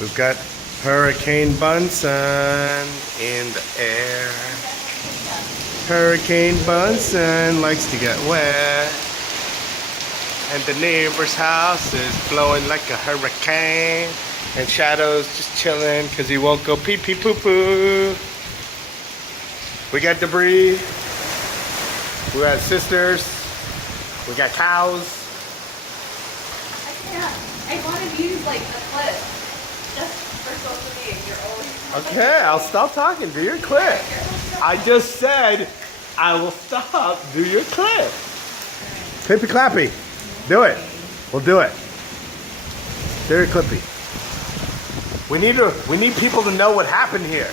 We've got Hurricane Bunsen in the air. Hurricane Bunsen likes to get wet. And the neighbor's house is blowing like a hurricane. And Shadow's just chilling because he won't go pee pee poo poo. We got debris. We got sisters. We got cows. I can't. I want to use like a clip just for social media. You're always. Okay, I'll stop talking. Do your clip. I just said I will stop. Do your clip. Clippy clappy. Do it. We'll do it. Very clippy. We need people to know what happened here.